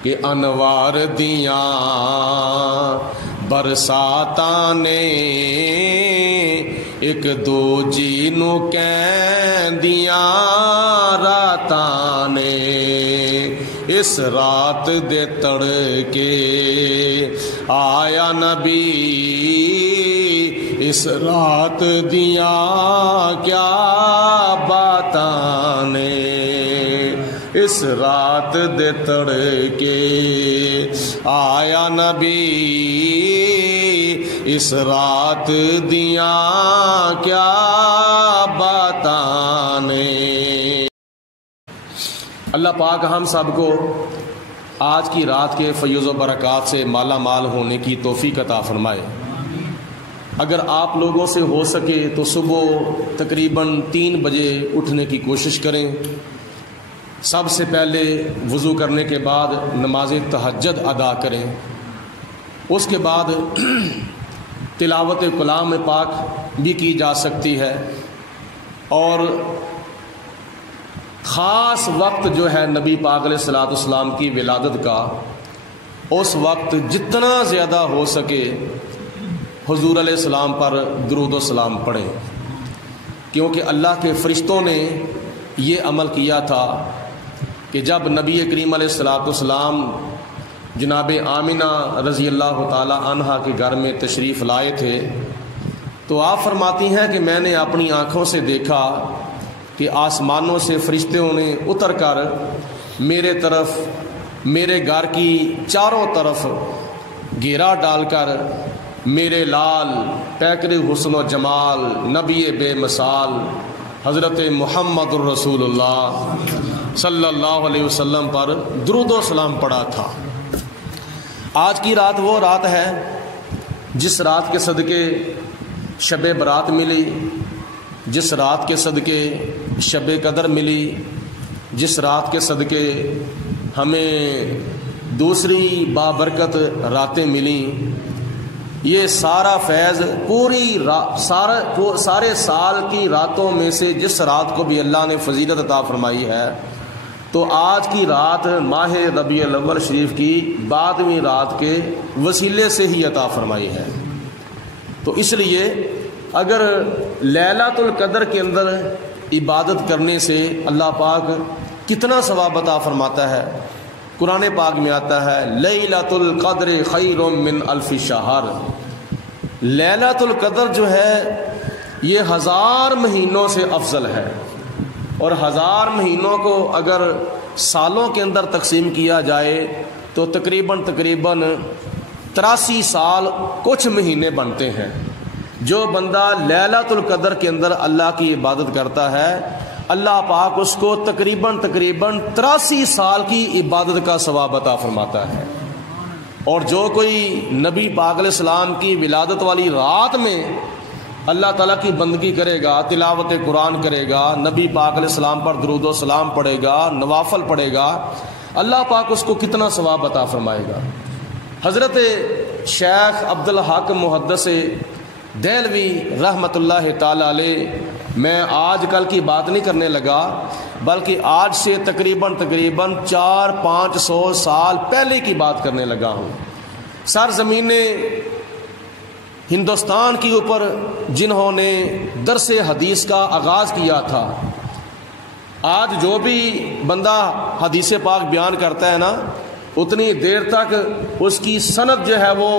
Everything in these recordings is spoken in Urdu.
کہ انوار دیاں برساتاں نے ایک دوجی نو کہندیاں راتاں نے اس رات دے تڑکے آیا نبی اس رات دیاں کیا باتاں نے اس رات دے تڑکے آیا نبی اس رات دیاں کیا باتاں نے۔ اللہ پاک ہم سب کو آج کی رات کے فیض و برکات سے مالا مال ہونے کی توفیق عطا فرمائے۔ اگر آپ لوگوں سے ہو سکے تو صبح تقریباً 3 بجے اٹھنے کی کوشش کریں۔ سب سے پہلے وضو کرنے کے بعد نماز تہجد ادا کریں، اس کے بعد تلاوت کلام پاک بھی کی جا سکتی ہے، اور خاص وقت جو ہے نبی پاک علیہ الصلوۃ والسلام کی ولادت کا، اس وقت جتنا زیادہ ہو سکے حضور علیہ السلام پر درود و سلام پڑھیں، کیونکہ اللہ کے فرشتوں نے یہ عمل کیا تھا کہ جب نبی کریم علیہ الصلوۃ والسلام جناب آمنہ رضی اللہ تعالی عنہا کے گھر میں تشریف لائے تھے، تو آپ فرماتی ہیں کہ میں نے اپنی آنکھوں سے دیکھا کہ آسمانوں سے فرشتوں نے اتر کر میرے طرف میرے گھر کی چاروں طرف گھیرا ڈال کر میرے لال پیکر حسن و جمال نبی بے مثال حضرت محمد الرسول اللہ صلی اللہ علیہ وسلم پر درود و سلام پڑھا تھا۔ آج کی رات وہ رات ہے جس رات کے صدقے شب برات ملی، جس رات کے صدقے شب قدر ملی، جس رات کے صدقے ہمیں دوسری بابرکت راتیں ملیں۔ یہ سارا فیض پوری سارے سال کی راتوں میں سے جس رات کو بھی اللہ نے فضیلت عطا فرمائی ہے، تو آج کی رات ماہ ربیع الاول شریف کی 12ویں رات کے وسیلے سے ہی عطا فرمائی ہے۔ تو اس لیے اگر لیلۃ القدر کے اندر عبادت کرنے سے اللہ پاک کتنا ثواب عطا فرماتا ہے، قرآن پاک میں آتا ہے لیلۃ القدر خیر من الف شہر۔ لیلۃ القدر جو ہے یہ 1000 مہینوں سے افضل ہے، اور 1000 مہینوں کو اگر سالوں کے اندر تقسیم کیا جائے تو تقریباً 83 سال کچھ مہینے بنتے ہیں۔ جو بندہ لیلۃ القدر کے اندر اللہ کی عبادت کرتا ہے، اللہ پاک اس کو تقریباً 83 سال کی عبادت کا ثواب عطا فرماتا ہے۔ اور جو کوئی نبی پاک علیہ السلام کی ولادت والی رات میں اللہ تعالیٰ کی بندگی کرے گا، تلاوت قرآن کرے گا، نبی پاک علیہ السلام پر درود و سلام پڑھے گا، نوافل پڑھے گا، اللہ پاک اس کو کتنا ثواب عطا فرمائے گا۔ حضرت شیخ عبدالحق محدث دہلوی رحمۃ اللہ تعالی علیہ، میں آج کل کی بات نہیں کرنے لگا، بلکہ آج سے تقریباً 400-500 سال پہلے کی بات کرنے لگا ہوں۔ سرزمین ہندوستان کے اوپر جنہوں نے درس حدیث کا آغاز کیا تھا، آج جو بھی بندہ حدیث پاک بیان کرتا ہے نا، اتنی دیر تک اس کی سند جو ہے وہ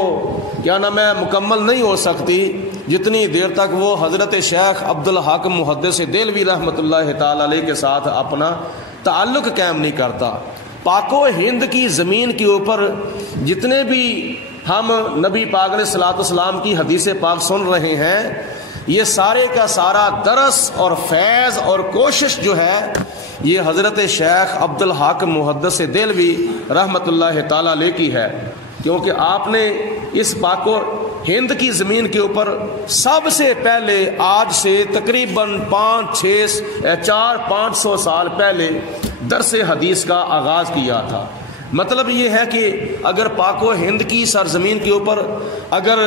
کیا نام ہے مکمل نہیں ہو سکتی جتنی دیر تک وہ حضرت شیخ عبدالحق محدث دہلوی رحمۃ اللہ تعالی علیہ کے ساتھ اپنا تعلق قائم نہیں کرتا۔ پاک و ہند کی زمین کے اوپر جتنے بھی ہم نبی پاک علیہ الصلوۃ والسلام کی حدیث پاک سن رہے ہیں، یہ سارے کا سارا درس اور فیض اور کوشش جو ہے یہ حضرت شیخ عبدالحق محدث دہلوی رحمۃ اللہ تعالی علیہ کی ہے، کیونکہ آپ نے اس پاک و ہند کی زمین کے اوپر سب سے پہلے آج سے تقریباً 400-500 سال پہلے درس حدیث کا آغاز کیا تھا۔ مطلب یہ ہے کہ اگر پاک و ہند کی سرزمین کے اوپر اگر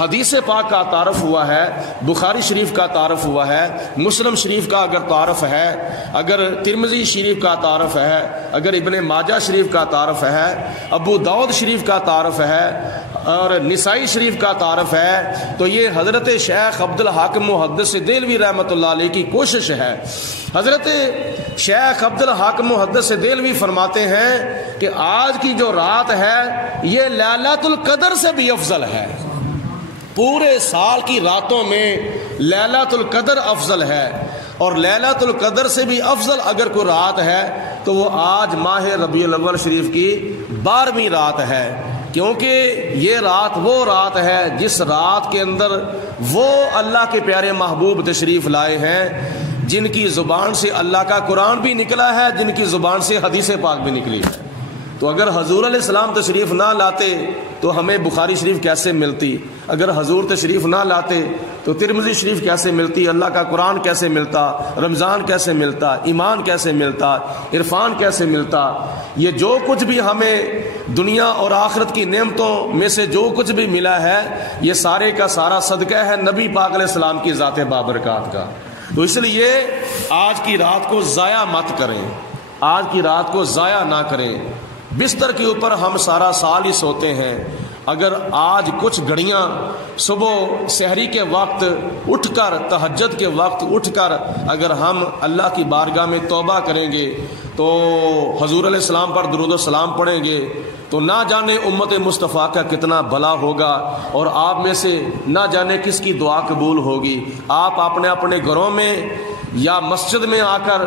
حدیث پاک کا تعارف ہوا ہے، بخاری شریف کا تعارف ہوا ہے، مسلم شریف کا اگر تعارف ہے، اگر ترمذی شریف کا تعارف ہے، اگر ابن ماجہ شریف کا تعارف ہے، ابو داؤد شریف کا تعارف ہے اور نسائی شریف کا تعارف ہے، تو یہ حضرت شیخ عبد الحق محدث دہلوی رحمۃ اللہ علیہ کی کوشش ہے۔ حضرت شیخ عبد الحق محدث دہلوی فرماتے ہیں کہ آج کی جو رات ہے یہ لیلۃ القدر سے بھی افضل ہے، پورے سال کی راتوں میں لیلۃ القدر افضل ہے، اور لیلۃ القدر سے بھی افضل اگر کوئی رات ہے تو وہ آج ماہ ربیع الاول شریف کی 12ویں رات ہے، کیونکہ یہ رات وہ رات ہے جس رات کے اندر وہ اللہ کے پیارے محبوب تشریف لائے ہیں جن کی زبان سے اللہ کا قرآن بھی نکلا ہے، جن کی زبان سے حدیث پاک بھی نکلی ہے۔ تو اگر حضور علیہ السلام تشریف نہ لاتے تو ہمیں بخاری شریف کیسے ملتی؟ اگر حضور تشریف نہ لاتے تو ترمذی شریف کیسے ملتی؟ اللہ کا قرآن کیسے ملتا؟ رمضان کیسے ملتا؟ ایمان کیسے ملتا؟ عرفان کیسے ملتا؟ یہ جو کچھ بھی ہمیں دنیا اور آخرت کی نعمتوں میں سے جو کچھ بھی ملا ہے یہ سارے کا سارا صدقہ ہے نبی پاک علیہ السلام کی ذات بابرکات کا۔ تو اس لیے آج کی رات کو ضائع مت کریں، آج کی رات کو ضائع نہ کریں۔ بستر کے اوپر ہم سارا سال ہی سوتے ہیں، اگر آج کچھ گھڑیاں صبح سحری کے وقت اٹھ کر، تہجد کے وقت اٹھ کر اگر ہم اللہ کی بارگاہ میں توبہ کریں گے تو حضور علیہ السلام پر درود و سلام پڑھیں گے تو نہ جانے امت مصطفیٰ کا کتنا بھلا ہوگا، اور آپ میں سے نہ جانے کس کی دعا قبول ہوگی۔ آپ اپنے اپنے گھروں میں یا مسجد میں آ کر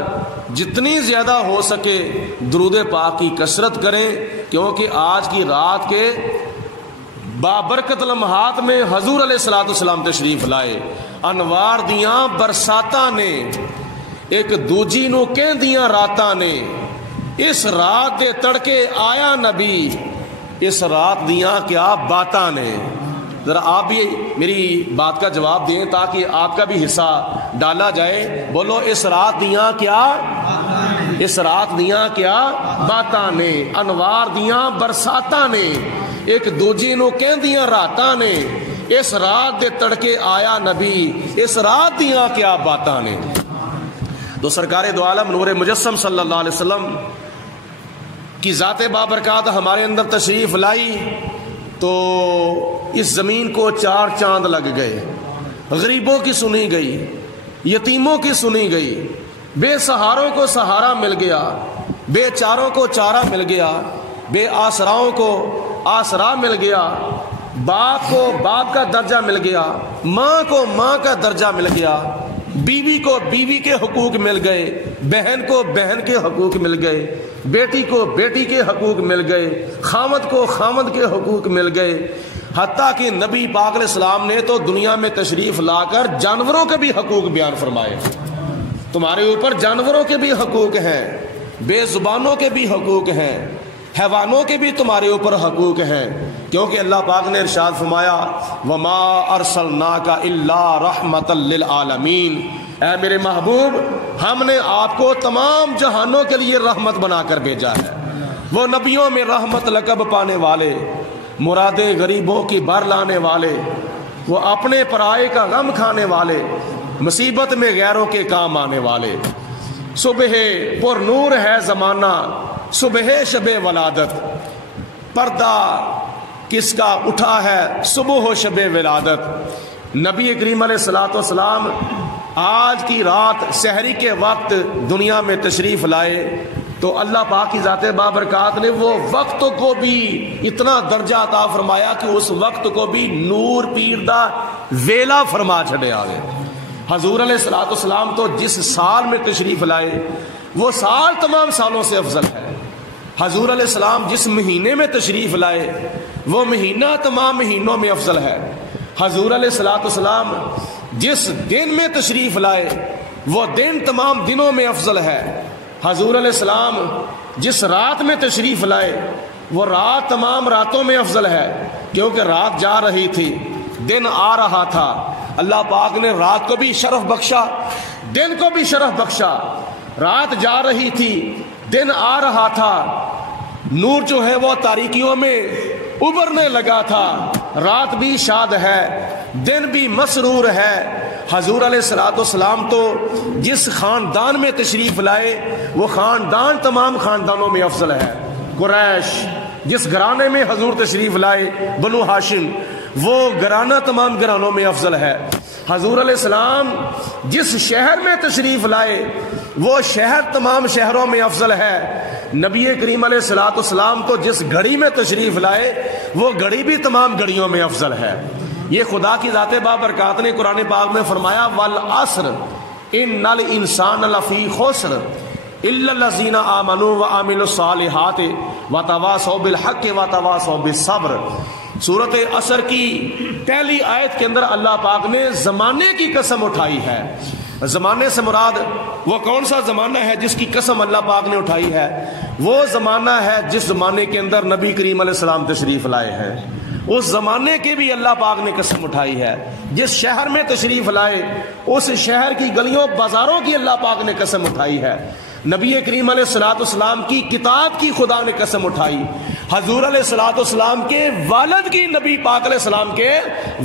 جتنی زیادہ ہو سکے درود پاک کی کثرت کریں، کیونکہ آج کی رات کے بابرکت لمحات میں حضور علیہ السلام تشریف لائے، انوار دیاں برساتاں نے ایک دوجی نو کہندیاں راتاں نے، اس رات دے تڑکے آیا نبی، اس رات دیاں کیا باتاں نے۔ ذرا آپ بھی میری بات کا جواب دیں تاکہ آپ کا بھی حصہ ڈالا جائے۔ بولو اس رات دیاں کیا، اس رات دیاں کیا باتاں نے، انوار دیاں برساتاں نے، ایک دوجی نو کہندیاں راتاں نے، اس رات دے تڑکے آیا نبی، اس رات دیاں کیا باتاں نے۔ تو سرکار دو عالم نور مجسم صلی اللہ علیہ وسلم کی ذات بابرکات ہمارے اندر تشریف لائی تو اس زمین کو 4 چاند لگ گئے، غریبوں کی سنی گئی، یتیموں کی سنی گئی، بے سہاروں کو سہارا مل گیا، بے چاروں کو چارہ مل گیا، بے آسراؤں کو آسرا مل گیا، باپ کو باپ کا درجہ مل گیا، ماں کو ماں کا درجہ مل گیا، بیوی کو بیوی کے حقوق مل گئے، بہن کو بہن کے حقوق مل گئے، بیٹی کو بیٹی کے حقوق مل گئے، خامد کو خامد کے حقوق مل گئے، حتیٰ کہ نبی پاک علیہ السلام نے تو دنیا میں تشریف لا کر جانوروں کے بھی حقوق بیان فرمائے۔ تمہارے اوپر جانوروں کے بھی حقوق ہیں، بے زبانوں کے بھی حقوق ہیں، حیوانوں کے بھی تمہارے اوپر حقوق ہیں، کیونکہ اللہ پاک نے ارشاد فرمایا وما ارسلناک الا رحمتا للعالمین، اے میرے محبوب ہم نے آپ کو تمام جہانوں کے لیے رحمت بنا کر بھیجا ہے۔ وہ نبیوں میں رحمت لقب پانے والے، مرادیں غریبوں کی بھر لانے والے، وہ اپنے پرائے کا غم کھانے والے، مصیبت میں غیروں کے کام آنے والے۔ صبح پر نور ہے زمانہ، صبح شب ولادت، پردہ کس کا اٹھا ہے صبح و شب ولادت۔ نبی کریم علیہ الصلوۃ والسلام آج کی رات سحری کے وقت دنیا میں تشریف لائے تو اللہ پاک کی ذات بابرکات نے وہ وقت کو بھی اتنا درجہ عطا فرمایا کہ اس وقت کو بھی نور پیر دا ویلا فرما چھڑے آگے۔ حضور علیہ الصلوۃ والسلام تو جس سال میں تشریف لائے وہ سال تمام سالوں سے افضل ہے۔ حضور علیہ السلام جس مہینے میں تشریف لائے وہ مہینہ تمام مہینوں میں افضل ہے۔ حضور علیہ الصلوۃ والسلام جس دن میں تشریف لائے وہ دن تمام دنوں میں افضل ہے۔ حضور علیہ السلام جس رات میں تشریف لائے وہ رات تمام راتوں میں افضل ہے، کیونکہ رات جا رہی تھی، دن آ رہا تھا۔ اللہ پاک نے رات کو بھی شرف بخشا، دن کو بھی شرف بخشا۔ رات جا رہی تھی، دن آ رہا تھا، نور جو ہے وہ تاریکیوں میں ابھرنے لگا تھا، رات بھی شاد ہے، دن بھی مسرور ہے۔ حضور علیہ الصلوۃ والسلام تو جس خاندان میں تشریف لائے وہ خاندان تمام خاندانوں میں افضل ہے۔ قریش جس گھرانے میں حضور تشریف لائے، بنو ہاشم، وہ گھرانہ تمام گھرانوں میں افضل ہے۔ حضور علیہ السلام جس شہر میں تشریف لائے وہ شہر تمام شہروں میں افضل ہے۔ نبی کریم علیہ الصلوۃ والسلام تو جس گھڑی میں تشریف لائے وہ گھڑی بھی تمام گھڑیوں میں افضل ہے۔ یہ خدا کی ذات بابرکات نے قرآن پاک میں فرمایا والعصر ان الانسان لفی خسر الا الذین آمنوا وعملوا الصالحات وتواصوا بالحق وتواصوا بالصبر۔ سورۃ عصر کی پہلی آیت کے اندر اللہ پاک نے زمانے کی قسم اٹھائی ہے۔ زمانے سے مراد وہ کون سا زمانہ ہے جس کی قسم اللہ پاک نے اٹھائی ہے؟ وہ زمانہ ہے جس زمانے کے اندر نبی کریم علیہ السلام تشریف لائے ہیں، اس زمانے کی بھی اللہ پاک نے قسم اٹھائی ہے۔ جس شہر میں تشریف لائے اس شہر کی گلیوں بازاروں کی اللہ پاک نے قسم اٹھائی ہے۔ نبی کریم علیہ الصلوۃ والسلام کی کتاب کی خدا نے قسم اٹھائی، حضور علیہ الصلوۃ والسلام کے والد کی، نبی پاک علیہ السلام کے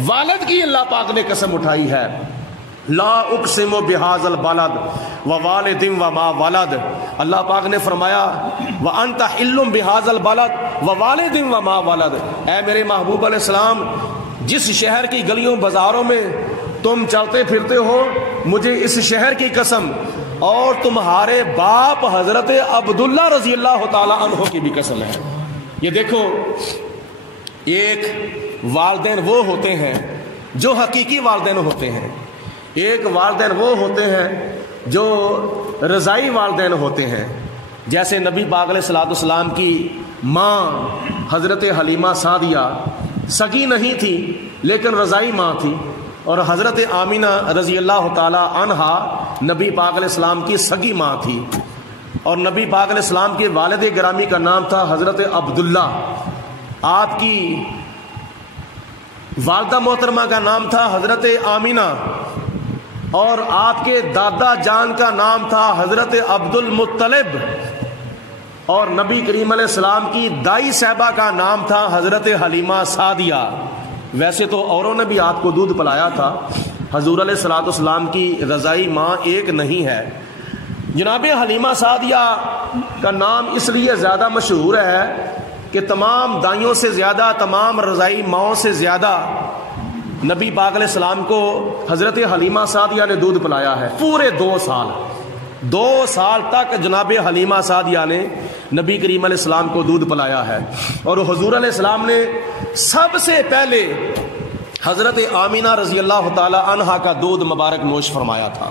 والد کی اللہ پاک نے قسم اٹھائی ہے۔ لا اقسم بہذا البلد ووالد وما ولد، اللہ پاک نے فرمایا وانت حل بہذا البلد ووالد وما ولد، اے میرے محبوب علیہ السلام جس شہر کی گلیوں بازاروں میں تم چلتے پھرتے ہو، مجھے اس شہر کی قسم اور تمہارے باپ حضرت عبداللہ رضی اللہ تعالی عنہ کی بھی قسم ہے۔ یہ دیکھو، ایک والدین وہ ہوتے ہیں جو حقیقی والدین ہوتے ہیں، ایک والدین وہ ہوتے ہیں جو رضائی والدین ہوتے ہیں۔ جیسے نبی پاک علیہ الصلوۃ والسلام کی ماں حضرت حلیمہ سعدیہ سگی نہیں تھی لیکن رضائی ماں تھی، اور حضرت آمینہ رضی اللہ تعالی عنہا نبی پاک علیہ السلام کی سگی ماں تھی، اور نبی پاک علیہ السلام کے والد گرامی کا نام تھا حضرت عبداللہ، آپ کی والدہ محترمہ کا نام تھا حضرت آمینہ، اور آپ کے دادا جان کا نام تھا حضرت عبد المطلب، اور نبی کریم علیہ السلام کی دائی صاحبہ کا نام تھا حضرت حلیمہ سعدیہ۔ ویسے تو اوروں نے بھی آپ کو دودھ پلایا تھا، حضور علیہ الصلوۃ والسلام کی رضائی ماں ایک نہیں ہے۔ جناب حلیمہ سعدیہ کا نام اس لیے زیادہ مشہور ہے کہ تمام دائیوں سے زیادہ، تمام رضائی ماؤں سے زیادہ نبی پاک علیہ السلام کو حضرت حلیمہ سعدیہ نے دودھ پلایا ہے۔ پورے 2 سال تک جناب حلیمہ سعدیہ نے نبی کریم علیہ السلام کو دودھ پلایا ہے، اور حضور علیہ السلام نے سب سے پہلے حضرت آمینہ رضی اللہ تعالی عنہا کا دودھ مبارک نوش فرمایا تھا،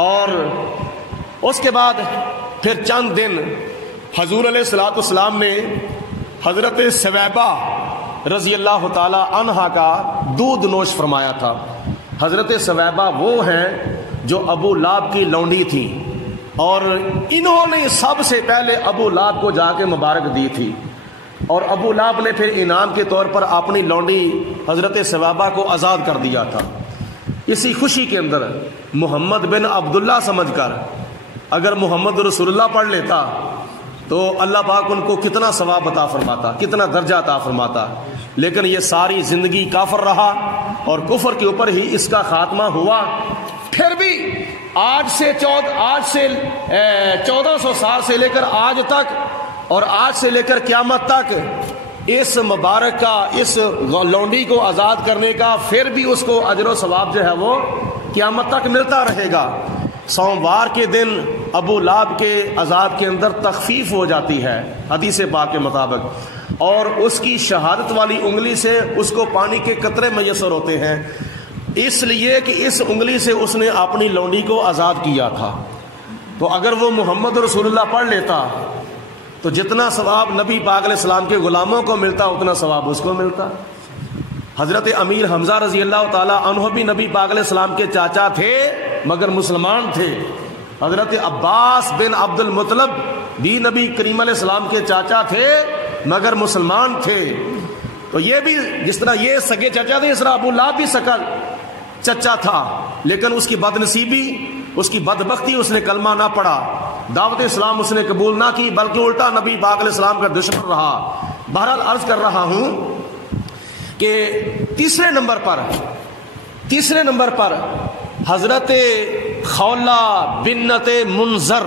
اور اس کے بعد پھر چند دن حضور علیہ الصلوۃ والسلام نے حضرت ثویبہ رضی اللہ تعالی عنہا کا دودھ نوش فرمایا تھا۔ حضرت ثویبہ وہ ہیں جو ابو لہب کی لونڈی تھی، اور انہوں نے سب سے پہلے ابو لہب کو جا کے مبارک دی تھی، اور ابو لہب نے پھر انعام کے طور پر اپنی لونڈی حضرت ثویبہ کو آزاد کر دیا تھا۔ اسی خوشی کے اندر محمد بن عبداللہ سمجھ کر اگر محمد رسول اللہ پڑھ لیتا تو اللہ پاک ان کو کتنا ثواب عطا فرماتا، کتنا درجہ عطا فرماتا، لیکن یہ ساری زندگی کافر رہا اور کفر کے اوپر ہی اس کا خاتمہ ہوا۔ پھر بھی آج سے 1400 سال سے لے کر آج تک، اور آج سے لے کر قیامت تک اس مبارک کا، اس لونڈی کو آزاد کرنے کا پھر بھی اس کو اجر و ثواب جو ہے وہ قیامت تک ملتا رہے گا۔ سوموار کے دن ابو لہب کے عذاب کے اندر تخفیف ہو جاتی ہے حدیث پاک کے مطابق، اور اس کی شہادت والی انگلی سے اس کو پانی کے قطرے میسر ہوتے ہیں، اس لیے کہ اس انگلی سے اس نے اپنی لونڈی کو آزاد کیا تھا۔ تو اگر وہ محمد رسول اللہ پڑھ لیتا تو جتنا ثواب نبی پاک علیہ السلام کے غلاموں کو ملتا اتنا ثواب اس کو ملتا۔ حضرت امیر حمزہ رضی اللہ تعالی عنہ بھی نبی پاک علیہ السلام کے چاچا تھے مگر مسلمان تھے۔ حضرت عباس بن عبد المطلب بھی نبی کریم علیہ السلام کے چاچا تھے مگر مسلمان تھے۔ تو یہ بھی جس طرح یہ سگے چچا تھے، اس طرح ابو لہب بھی سگا چچا تھا، لیکن اس کی بد نصیبی، اس کی بدبختی، اس نے کلمہ نہ پڑھا دعوت اسلام اس نے قبول نہ کی بلکہ الٹا نبی پاک علیہ السلام کا دشمن رہا۔ بہرحال عرض کر رہا ہوں کہ تیسرے نمبر پر حضرت خولہ بنت منذر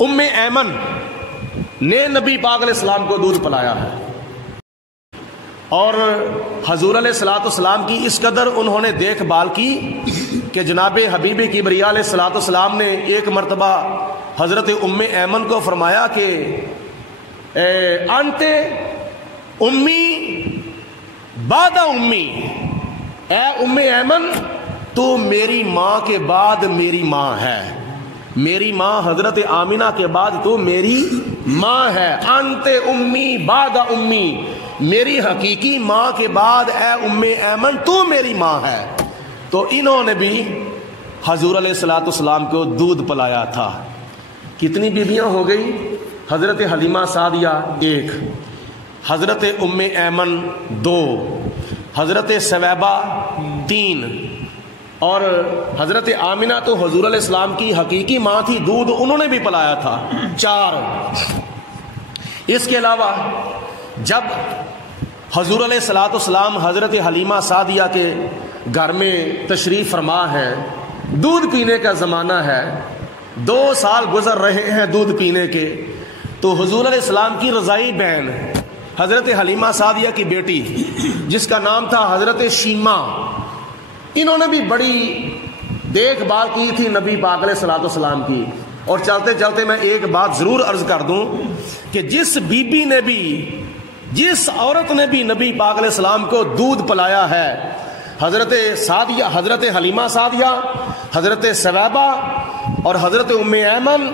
ام ایمن نے نبی پاک علیہ السلام کو دودھ پلایا ہے، اور حضور علیہ الصلوۃ والسلام کی اس قدر انہوں نے دیکھ بھال کی کہ جناب حبیب کبریا علیہ الصلوۃ والسلام نے ایک مرتبہ حضرت ام ایمن کو فرمایا کہ انت امی بعد امی، اے ام ایمن تو میری ماں کے بعد میری ماں ہے، میری ماں حضرت آمینہ کے بعد تو میری ماں ہے، انت امی بعد امی، میری حقیقی ماں کے بعد اے ام ایمن تو میری ماں ہے۔ تو انہوں نے بھی حضور علیہ الصلوۃ والسلام کو دودھ پلایا تھا۔ کتنی بیویاں ہو گئی؟ حضرت حلیمہ سعدیہ 1، حضرت ام ایمن 2، حضرت ثویبہ 3، اور حضرت آمینہ تو حضور علیہ السلام کی حقیقی ماں تھی، دودھ انہوں نے بھی پلایا تھا، 4۔ اس کے علاوہ جب حضور علیہ الصلوۃ والسلام حضرت حلیمہ سعدیہ کے گھر میں تشریف فرما ہے، دودھ پینے کا زمانہ ہے، 2 سال گزر رہے ہیں دودھ پینے کے، تو حضور علیہ السلام کی رضائی بہن حضرت حلیمہ سعدیہ کی بیٹی جس کا نام تھا حضرت شیمہ، انہوں نے بھی بڑی دیکھ بھال کی تھی نبی پاک علیہ الصلوۃ والسلام کی۔ اور چلتے چلتے میں ایک بات ضرور عرض کر دوں کہ جس بیبی نے بھی، جس عورت نے بھی نبی پاک علیہ السلام کو دودھ پلایا ہے، حضرت سعدیہ، حضرت حلیمہ سعدیہ، حضرت ثویبہ اور حضرت ام ایمن،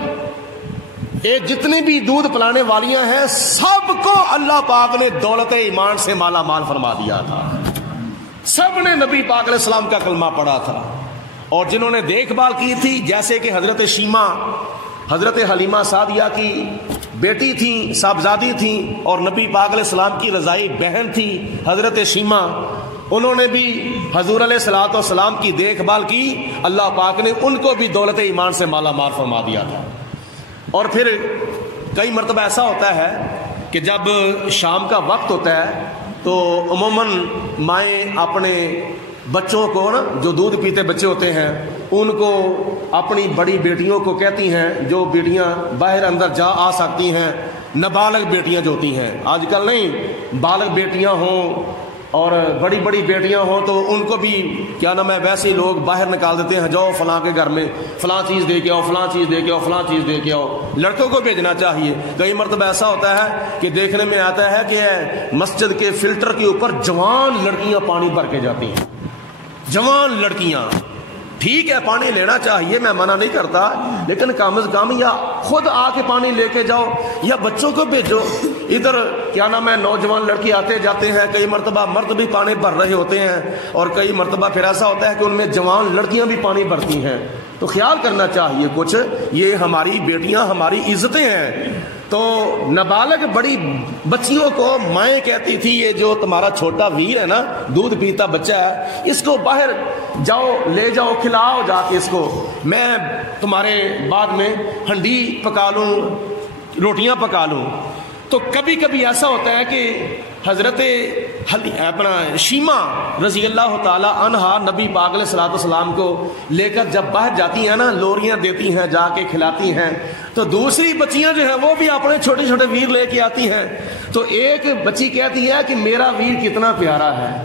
یہ جتنی بھی دودھ پلانے والیاں ہیں، سب کو اللہ پاک نے دولت ایمان سے مالا مال فرما دیا تھا، سب نے نبی پاک علیہ السلام کا کلمہ پڑھا تھا۔ اور جنہوں نے دیکھ بھال کی تھی، جیسے کہ حضرت شیمہ حضرت حلیمہ سعدیہ کی بیٹی تھیں، صاحبزادی تھیں، اور نبی پاک علیہ السلام کی رضائی بہن تھی حضرت شیمہ، انہوں نے بھی حضور علیہ الصلوۃ والسلام کی دیکھ بھال کی، اللہ پاک نے ان کو بھی دولت ایمان سے مالا مال فرما دیا تھا۔ اور پھر کئی مرتبہ ایسا ہوتا ہے کہ جب شام کا وقت ہوتا ہے تو عموماً مائیں اپنے بچوں کو نا، جو دودھ پیتے بچے ہوتے ہیں، ان کو اپنی بڑی بیٹیوں کو کہتی ہیں، جو بیٹیاں باہر اندر جا آ سکتی ہیں، نابالغ بیٹیاں جو ہوتی ہیں، آج کل نہیں، بالغ بیٹیاں ہوں اور بڑی بڑی بیٹیاں ہوں تو ان کو بھی کیا نام ہے، ویسے ہی لوگ باہر نکال دیتے ہیں، جاؤ فلاں کے گھر میں فلاں چیز دے کے آؤ، فلاں چیز دے کے آؤ، فلاں چیز دے کے آؤ۔ لڑکوں کو بھیجنا چاہیے۔ کئی مرتبہ ایسا ہوتا ہے کہ دیکھنے میں آتا ہے کہ مسجد کے فلٹر کے اوپر جوان لڑکیاں پانی بھر کے جاتی ہیں، جوان لڑکیاں۔ ٹھیک ہے، پانی لینا چاہیے، میں منع نہیں کرتا، لیکن کم از کم یا خود آ کے پانی لے کے جاؤ یا بچوں کو بھیجو۔ ادھر کیا نام ہے، نوجوان لڑکی آتے جاتے ہیں، کئی مرتبہ مرد بھی پانی بھر رہے ہوتے ہیں، اور کئی مرتبہ پھر ایسا ہوتا ہے کہ ان میں جوان لڑکیاں بھی پانی بھرتی ہیں۔ تو خیال کرنا چاہیے کچھ، یہ ہماری بیٹیاں ہماری عزتیں ہیں۔ تو نابالغ بڑی بچیوں کو مائیں کہتی تھی، یہ جو تمہارا چھوٹا ویر ہے نا، دودھ پیتا بچہ ہے، اس کو باہر جاؤ، لے جاؤ، کھلاؤ جا کے اس کو، میں تمہارے بعد میں ہنڈی پکا لوں، روٹیاں پکا لوں۔ تو کبھی کبھی ایسا ہوتا ہے کہ حضرت اپنا شیمہ رضی اللہ تعالی عنہا نبی پاک علیہ الصلوۃ والسلام کو لے کر جب باہر جاتی ہیں نا، لوریاں دیتی ہیں، جا کے کھلاتی ہیں، تو دوسری بچیاں جو ہیں وہ بھی اپنے چھوٹے چھوٹے ویر لے کے آتی ہیں۔ تو ایک بچی کہتی ہے کہ میرا ویر کتنا پیارا ہے،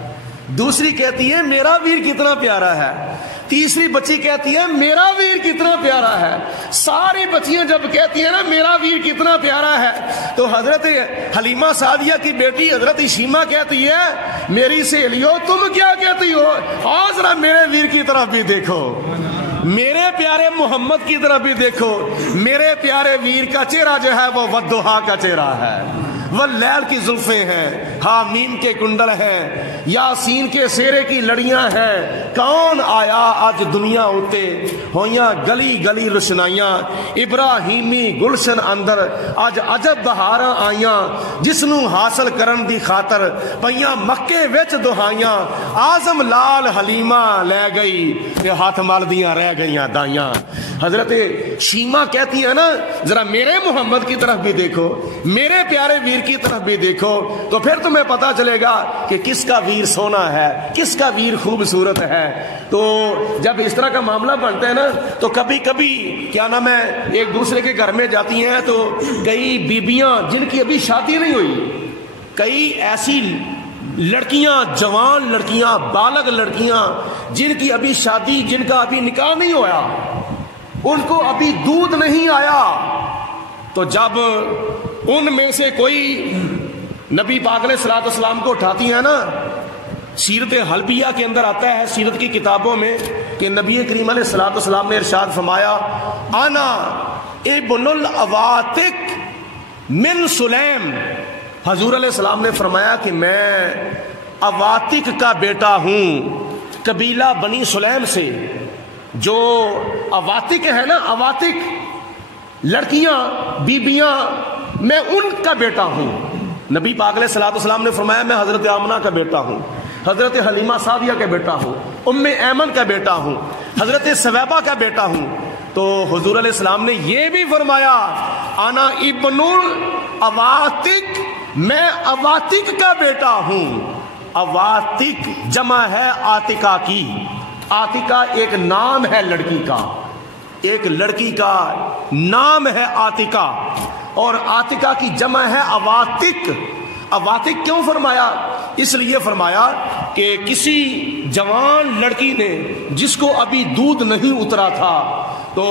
دوسری کہتی ہے میرا ویر کتنا پیارا ہے، تیسری بچی کہتی ہے میرا ویر کتنا پیارا ہے۔ ساری بچیاں جب کہتی ہیں نا میرا ویر کتنا پیارا ہے، تو حضرت حلیمہ سعدیہ کی بیٹی حضرت شیمہ کہتی ہے میری سہیلیو تم کیا کہتی ہو، آؤ ذرا میرے ویر کی طرف بھی دیکھو، میرے پیارے محمد کی طرف بھی دیکھو، میرے پیارے ویر کا چہرہ جو ہے وہ والضحیٰ کا چہرہ ہے، واللیل کی زلفیں ہیں، حامیم کے کنڈل ہیں، یاسین کے سیرے کی لڑیاں ہیں، کون آیا آج دنیا اتے ہویاں گلی گلی روشنائیاں، ابراہیمی گلشن اندر اج عجب بہاراں آئیاں، جس نو حاصل کرن دی خاطر پئیاں مکے وچ دہائیاں، آزم لال حلیمہ لے گئی تے ہاتھ مال دیاں رہ گئیاں دائیاں۔ حضرت شیمہ کہتی ہے نا ذرا میرے محمد کی طرف بھی دیکھو، میرے پیارے ویر کی طرف بھی دیکھو، تو پھر تمہیں پتا چلے گا کہ کس کا ویر سونا ہے، کس کا ویر خوبصورت ہے۔ تو جب اس طرح کا معاملہ بنتا ہے نا تو کبھی کبھی کیا نام ہے ایک دوسرے کے گھر میں جاتی ہیں تو کئی بیبیاں جن کی ابھی شادی نہیں ہوئی، کئی ایسی لڑکیاں، جوان لڑکیاں، بالغ لڑکیاں جن کی ابھی شادی، جن کا ابھی نکاح نہیں ہوا، ان کو ابھی دودھ نہیں آیا، تو جب ان میں سے کوئی نبی پاک علیہ الصلوۃ والسلام کو اٹھاتی ہیں نا، سیرت حلبیہ کے اندر آتا ہے سیرت کی کتابوں میں کہ نبی کریم علیہ الصلوۃ والسلام نے ارشاد فرمایا انا ابن العواتق من سلیم، حضور علیہ السلام نے فرمایا کہ میں عواتق کا بیٹا ہوں، قبیلہ بنی سلیم سے۔ جو عواتق ہے نا، عواتق لڑکیاں، بیبیاں، میں ان کا بیٹا ہوں۔ نبی پاک علیہ الصلوۃ والسلام نے فرمایا میں حضرت آمنہ کا بیٹا ہوں، حضرت حلیمہ سعدیہ کا بیٹا ہوں، ام ایمن کا بیٹا ہوں، حضرت ثویبہ کا بیٹا ہوں۔ تو حضور علیہ السلام نے یہ بھی فرمایا انا ابن العواتق، میں عواتق کا بیٹا ہوں۔ عواتق جمع ہے عاتقہ کی، عاتقہ ایک نام ہے لڑکی کا، ایک لڑکی کا نام ہے عاتقہ، اور عاتقہ کی جمع ہے عواتق۔ عواتق کیوں فرمایا؟ اس لیے فرمایا کہ کسی جوان لڑکی نے جس کو ابھی دودھ نہیں اترا تھا، تو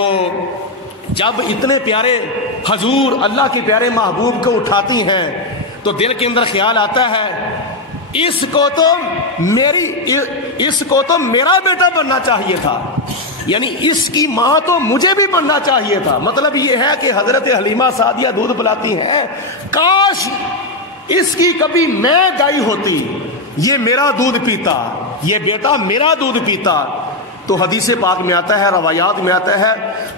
جب اتنے پیارے حضور اللہ کے پیارے محبوب کو اٹھاتی ہیں تو دل کے اندر خیال آتا ہے اس کو تو میرا بیٹا بننا چاہیے تھا، یعنی اس کی ماں تو مجھے بھی بننا چاہیے تھا۔ مطلب یہ ہے کہ حضرت حلیمہ سعدیہ دودھ پلاتی ہیں، کاش اس کی کبھی میں گائی ہوتی، یہ میرا دودھ پیتا، یہ بیٹا میرا دودھ پیتا۔ تو حدیث پاک میں آتا ہے، روایات میں آتا ہے،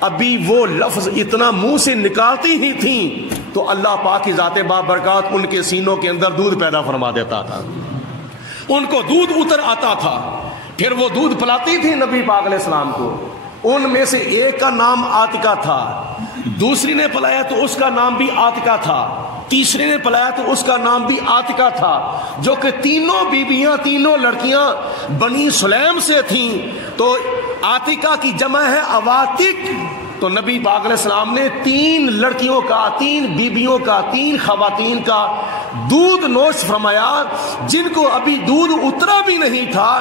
ابھی وہ لفظ اتنا منہ سے نکالتی ہی تھیں تو اللہ پاک کی ذات بابرکات ان کے سینوں کے اندر دودھ پیدا فرما دیتا تھا، ان کو دودھ اتر آتا تھا، پھر وہ دودھ پلاتی تھی نبی پاک علیہ السلام کو۔ ان میں سے ایک کا نام عاتقہ تھا، دوسری نے پلایا تو اس کا نام بھی عاتقہ تھا، تیسری نے پلایا تو اس کا نام بھی عاتقہ تھا، جو کہ تینوں بیبیاں، تینوں لڑکیاں بنی سلیم سے تھیں۔ تو عاتقہ کی جمع ہے عواتق۔ تو نبی پاک علیہ السلام نے تین لڑکیوں کا، تین بیبیوں کا، تین خواتین کا دودھ نوش فرمایا، جن کو ابھی دودھ اترا بھی نہیں تھا۔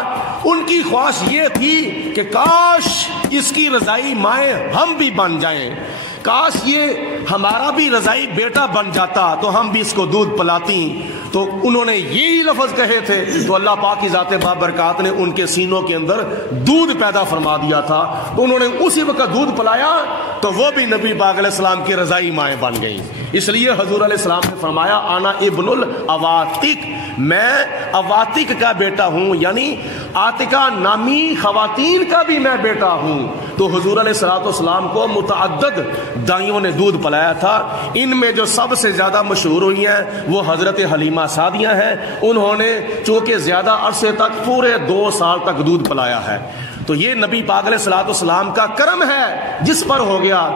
ان کی خواہش یہ تھی کہ کاش اس کی رضائی مائیں ہم بھی بن جائیں، کاش یہ ہمارا بھی رضائی بیٹا بن جاتا تو ہم بھی اس کو دودھ پلاتی۔ تو انہوں نے یہی لفظ کہے تھے تو اللہ پاک کی ذات بابرکات نے ان کے سینوں کے اندر دودھ پیدا فرما دیا تھا۔ تو انہوں نے اسی وقت دودھ پلایا تو وہ بھی نبی پاک علیہ السلام کی رضائی مائیں بن گئیں۔ اس لیے حضور علیہ السلام نے فرمایا انا ابن العواتق، میں عواتق کا بیٹا ہوں، یعنی عاتقہ نامی خواتین کا بھی میں بیٹا ہوں۔ تو حضور علیہ الصلوۃ والسلام کو متعدد دائیوں نے دودھ پلایا تھا، ان میں جو سب سے زیادہ مشہور ہوئی ہیں وہ حضرت حلیمہ سعدیہ ہیں۔ انہوں نے چونکہ زیادہ عرصے تک، پورے 2 سال تک دودھ پلایا ہے۔ تو یہ نبی پاک علیہ الصلوۃ والسلام کا کرم ہے جس پر ہو گیا۔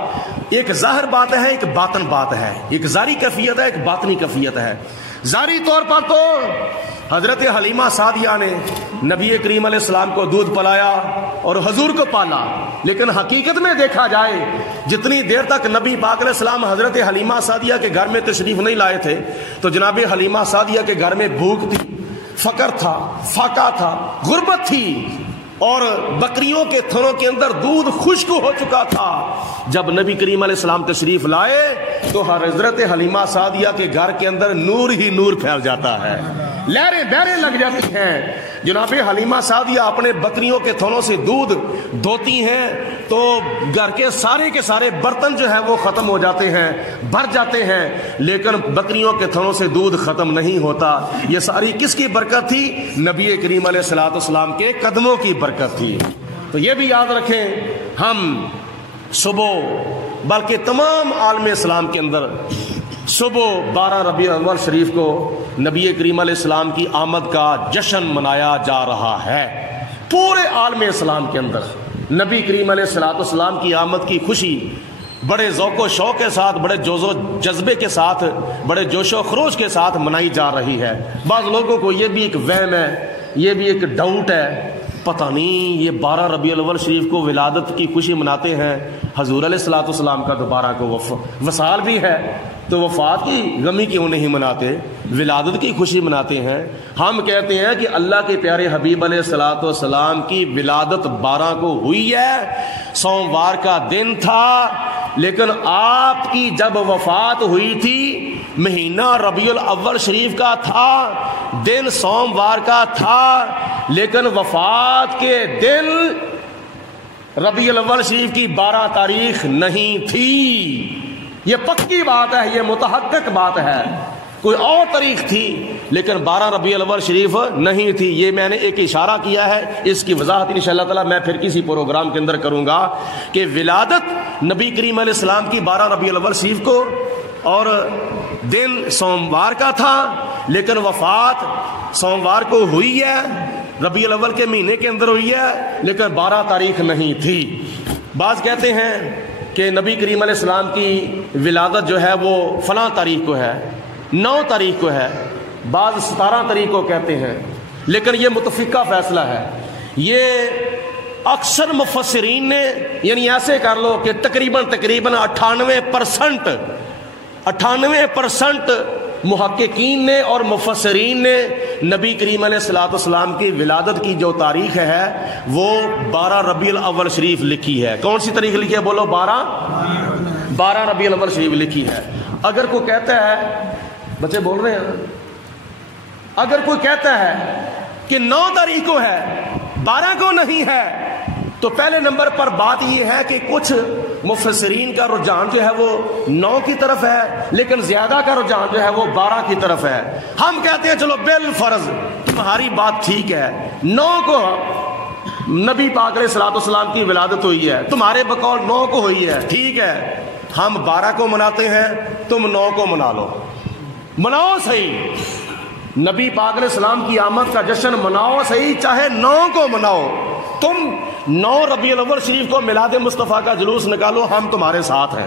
ایک ظاہر بات ہے، ایک باطن بات ہے، ایک ظاہری کیفیت ہے، ایک باطنی کیفیت ہے۔ ظاہری طور پر تو حضرت حلیمہ سعدیہ نے نبی کریم علیہ السلام کو دودھ پلایا اور حضور کو پالا، لیکن حقیقت میں دیکھا جائے جتنی دیر تک نبی پاک علیہ السلام حضرت حلیمہ سعدیہ کے گھر میں تشریف نہیں لائے تھے تو جناب حلیمہ سعدیہ کے گھر میں بھوک تھی، فقر تھا، فاقہ تھا، غربت تھی، اور بکریوں کے تھنوں کے اندر دودھ خشک ہو چکا تھا۔ جب نبی کریم علیہ السلام تشریف لائے تو حضرت حلیمہ سعدیہ کے گھر کے اندر نور ہی نور پھیل جاتا ہے۔ لہریں بہریں لگ جاتی ہیں. جناب حلیمہ سعدیہ اپنے بکریوں کے تھنوں سے دودھ دھوتی ہیں تو گھر کے سارے برتن جو ہے وہ ختم ہو جاتے ہیں, بھر جاتے ہیں, لیکن بکریوں کے تھنوں سے دودھ ختم نہیں ہوتا. یہ ساری کس کی برکت تھی؟ نبی کریم علیہ الصلوۃ والسلام کے قدموں کی برکت تھی. تو یہ بھی یاد رکھیں, ہم صبح بلکہ تمام عالم اسلام کے اندر صبح 12 ربیع الاول شریف کو نبی کریم علیہ السلام کی آمد کا جشن منایا جا رہا ہے. پورے عالم اسلام کے اندر نبی کریم علیہ الصلوۃ والسلام کی آمد کی خوشی بڑے ذوق و شوق کے ساتھ, بڑے جوش و جذبے کے ساتھ, بڑے جوش و خروش کے ساتھ منائی جا رہی ہے. بعض لوگوں کو یہ بھی ایک وہم ہے, یہ بھی ایک ڈاؤٹ ہے, پتہ نہیں یہ 12 ربیع الاول شریف کو ولادت کی خوشی مناتے ہیں, حضور علیہ الصلوۃ والسلام کا دوبارہ کو وصال بھی ہے, تو وفات کی غمی کیوں نہیں مناتے, ولادت کی خوشی مناتے ہیں. ہم کہتے ہیں کہ اللہ کے پیارے حبیب علیہ الصلوۃ والسلام کی ولادت 12 کو ہوئی ہے, سوموار کا دن تھا, لیکن آپ کی جب وفات ہوئی تھی مہینہ ربیع الاول شریف کا تھا, دن سوموار کا تھا, لیکن وفات کے دن ربیع الاول شریف کی 12 تاریخ نہیں تھی. یہ پکی بات ہے, یہ متحقق بات ہے. کوئی اور تاریخ تھی لیکن 12 ربیع الاول شریف نہیں تھی. یہ میں نے ایک اشارہ کیا ہے, اس کی وضاحت انشاءاللہ تعالی میں پھر کسی پروگرام کے اندر کروں گا کہ ولادت نبی کریم علیہ السلام کی 12 ربیع الاول شریف کو اور دن سوموار کا تھا, لیکن وفات سوموار کو ہوئی ہے, ربیع الاول کے مہینے کے اندر ہوئی ہے, لیکن 12 تاریخ نہیں تھی. بعض کہتے ہیں کہ نبی کریم علیہ السلام کی ولادت جو ہے وہ فلاں تاریخ کو ہے, 9 تاریخ کو ہے, بعض 17 تاریخ کو کہتے ہیں, لیکن یہ متفقہ فیصلہ ہے. یہ اکثر مفسرین نے, یعنی ایسے کر لو کہ تقریباً 98% محققین نے اور مفسرین نے نبی کریم علیہ الصلوۃ والسلام کی ولادت کی جو تاریخ ہے وہ 12 ربیع الاول شریف لکھی ہے. کون سی تاریخ لکھی ہے بولو؟ 12 ربیع الاول شریف لکھی ہے. اگر کوئی کہتا ہے, بچے بول رہے ہیں, اگر کوئی کہتا ہے کہ 9 تاریخ کو ہے 12 کو نہیں ہے, تو پہلے نمبر پر بات یہ ہے کہ کچھ مفسرین کا رجحان جو ہے وہ 9 کی طرف ہے, لیکن زیادہ کا رجحان جو ہے وہ 12 کی طرف ہے. ہم کہتے ہیں چلو بالفرض تمہاری بات ٹھیک ہے, 9 کو نبی پاک علیہ الصلوۃ والسلام کی ولادت ہوئی ہے, تمہارے بقول 9 کو ہوئی ہے, ٹھیک ہے, ہم 12 کو مناتے ہیں, تم 9 کو منا لو, مناؤ صحیح, نبی پاک علیہ السلام کی آمد کا جشن مناؤ صحیح, چاہے 9 کو مناؤ, تم 9 ربیع الاول شریف کو میلاد مصطفیٰ کا جلوس نکالو, ہم تمہارے ساتھ ہیں.